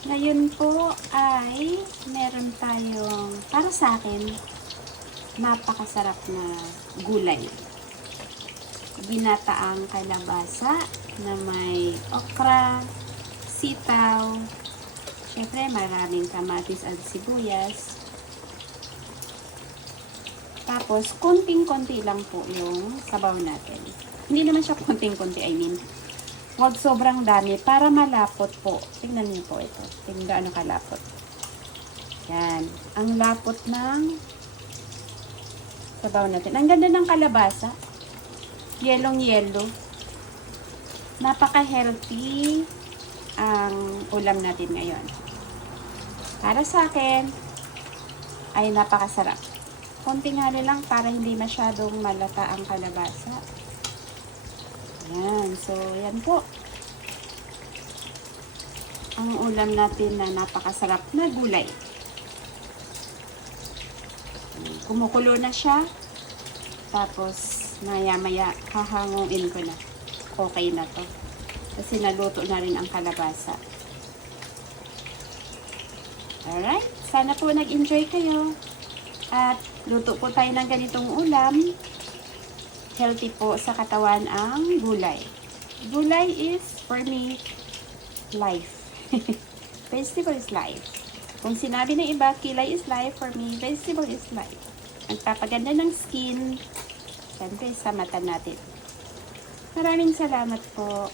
Ngayon po ay meron tayong, para sa akin, napakasarap na gulay. Ginataang kalabasa na may okra, sitaw, syempre maraming kamatis at sibuyas. Tapos, konting-konti lang po yung sabaw natin. Hindi naman siya konting-konti, I mean. Huwag sobrang dami para malapot po. Tingnan niyo po ito. Tingnan gaano kalapot. Yan. Ang lapot ng sabaw natin. Ang ganda ng kalabasa. Yellow-yellow. Napaka-healthy ang ulam natin ngayon. Para sa akin, ay napakasarap. Konting halo lang para hindi masyadong malata ang kalabasa. Yan. So, yan po. Ang ulam natin na napakasarap na gulay. Kumukulo na siya. Tapos, maya-maya, hahanguin ko na. Okay na to. Kasi naluto na rin ang kalabasa. Alright. Sana po nag-enjoy kayo. At luto po tayo ng ganitong ulam. Healthy po sa katawan ang gulay. Gulay is, for me, life. Vegetable is life. Kung sinabi ng iba, kilay is life, for me, vegetable is life. Nagpapaganda ng skin, siyempre sa mata natin. Maraming salamat po.